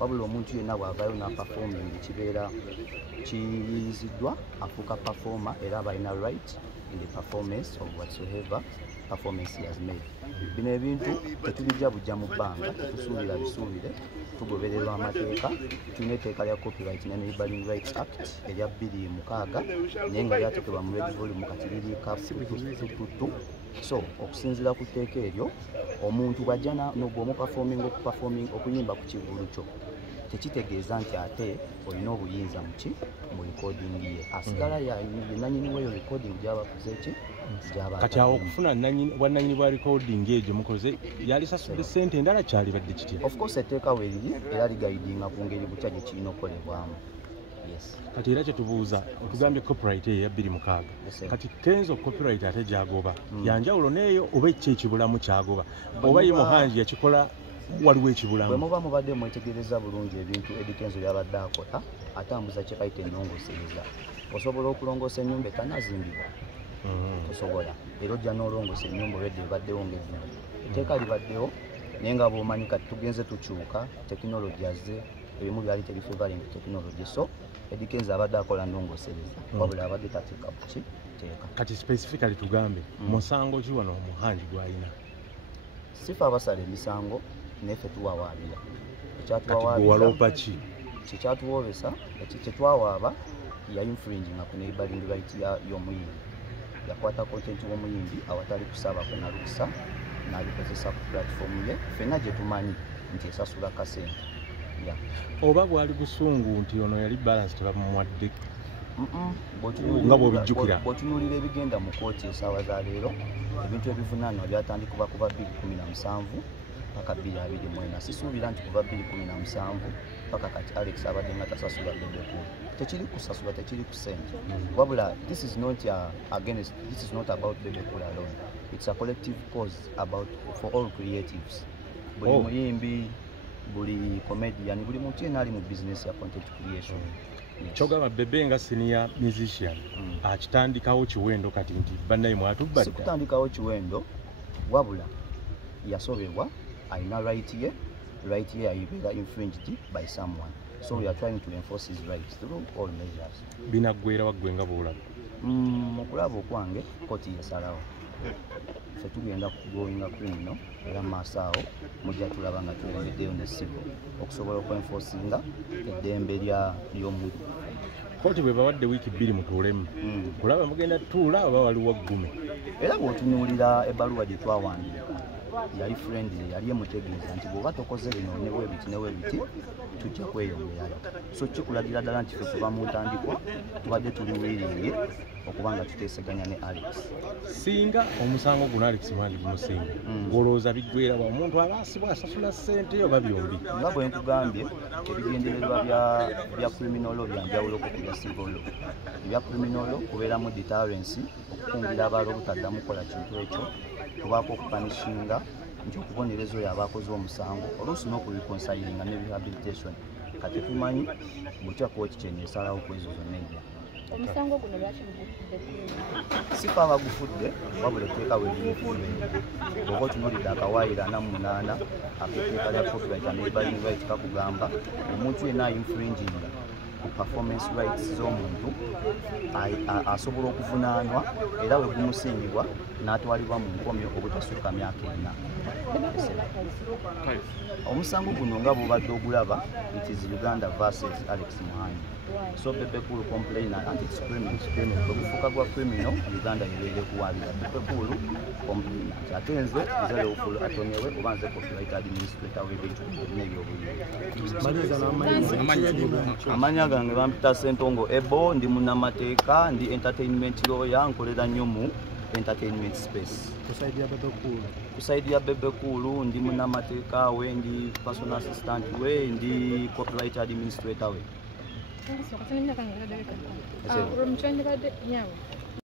wabula omuntu yenna bw'avaayo n'aperforming kibeera kiyiriziddwa afuuka performer era aba alina right in the performance of whatsoever performance he has made. Bino ebintu tetubijja bujja mu bbanga, tetusuubira bisuubire, tugobererwa amateeka. Tulina etteeka lya Copyright and Enabling Rights Act erya 2006 naye nga lyateekebwa mu Red Volume kati liri kafututu. So okusinziira ku tteeka eryo, omuntu bw'ajja n'obw'omuperforming okuyimba ku kivulu kyo, tekitegeeza nti ate olina obuyinza muki mu recording ye. Asigala nannyini weeyo recording gy'abakoze ki gy'aba. Kati awo okufuna bwannannyini bwa recording egyo mukoze yalisasudde ssente endala kyalibadde kitya? Of course etteeka weeriri era ligayidinga ku ngeri butya gye kirina okukolebwamu. Yes. Kati era kyetubuuza otugambye copyright eyo ya 2006 kati Kenzo copyright ate gyagoba yanjawulo neeyo oba ekibulamu kyagoba oba ye Muhanji yakikola waliwo ekibulamu? Bwe muba mubadde mwetegereza bulungi ebintu Eddie Kenzo byabadde akola atambuza kye bayita ennongoosereza. Osobola okulongoosa ennyumba etanazimbibwa? Tosobola. Era ojja n'olongoosa ennyumba olwedde ebaddewo ng'evvume. Etteeka libaddewo naye nga bw'omanyi kati tugenze tukyuka tekinologi azze ebimu byali tebifevaling tekinologi. So Eddie Kenzo abadde akola nnongoosereza wabula abadde tateeka ku kiteeka. Kati specifically tugambe musango ki wano Muhanji gw'alina? Sifa abasala emisango naye ffe tuwawaabira. Ekyatuwawaabiza ki? Kyekyatuwoobesa kyetwawaaba ya infringinga ku enabling right y'omuyimbi. Yakwata content w'omuyimbi awatali kusaba ku nalukusa n'abikozesa ku platform ye ffenna gye tumanyi nti esasula kasente. Oba bwali busungu nti ono yali balance tebamumwadde? Nga bw'obijjukira bw'otunuulira ebigenda mu kooti essaawa za leero, ebintu ebivunaanwa byatandika kuva 2017 paka 2024. Sisuubira nti kuva 2017 paka kati Alex abadde nga tasasula Bebekulu. Tekiri kusasula, tekiri ku ssente. Wabula this is not about Bebekulu alone. It's a collective cause for all creatives. Buli muyimbi, buli comedian, buli muntu yenna ali mu business ya content creation. Kyogamba Bebe nga senior musician akitandikawo kiwendo kati nti bannaye mwatubbadda? Sikutandikawo kiwendo wabula yasobebwa alina right ye ayibeera infringed by someone. So we are trying to enforce his rights through all measures. Binaggwera waggwe nga bw'olaba? Okulaba okwange kooti yasalawo ffe tugenda kugoyinga criminal era maaso awo mujja tulaba nga tulemeddeyo ne civil okusobola okwenforcinga eddembe ly'omuntu. Kooti bwe bawadde wiiki 2 mutuulemu kulaba mugenda tuula oba waliwo ggume? Era bw'otunuulira ebbaluwa gye twawandiika yali friendly, yali emutegeeza nti bw'oba tokoze bino ne weebiti tujja kweyongerayo. So kikulagira ddala nti ffe kuva mu ntandikwa tubadde tuli willing okuba nga tuteeseganya ne Alex. Singa omusango guno Alex Muhanji gumusinga ng'olowooza biggwera wa omuntu aba asibwa asasula ssente oba byombi? Nga bwe nkugambye ebigendererwa bya criminal bya njawulo ku bya civil. Ebya criminal kubeeramu deterrence, okukungira abaalo obutaddamu kukola kintu ekyo, kubaako okupanishinga nti okubonereza oyo abakoze omusango oluusi n'okureconcilinga ne rehabilitation. Kati tumanyi butya kooti kyeneesalawo ku ezo zonna ennya. Omusango guno lwaki mugufudde? Sifa abagufudde wabula etteeka weerifudde. Bw'oba otunuulidde akawaayiro 48 ak'etteeka lya Copyright and Enabling Rights kakugamba omuntu yenna ayinfringinga ku performance rights z'omuntu asobola okuvunaanwa era we gumusingibwa n'atwalibwa mu nkomyo obutasukka myaka 4. Omusango guno nga bw'obadde ogulaba it is Uganda versus Alex Muhanji. So Bebekulu complain and it's criminal. Bwe gufuuka gwa criminal Uganda yebeere kuwabira Bebekulu complain ate nze nze Lawful Attorney we oba nze Copyright Administrator w'ebintu n'ebyobuyimba. Amanya gange bampita Ssentongo Ebo, ndi munnamateeka, ndi entertainment lawyer, nkolera nnyo mu entertainment space. Kusaidia Bebekulu ndi munnamateeka we, ndi personal assistant we, ndi Copyright Administrator we. Rumchandi bade nyawe.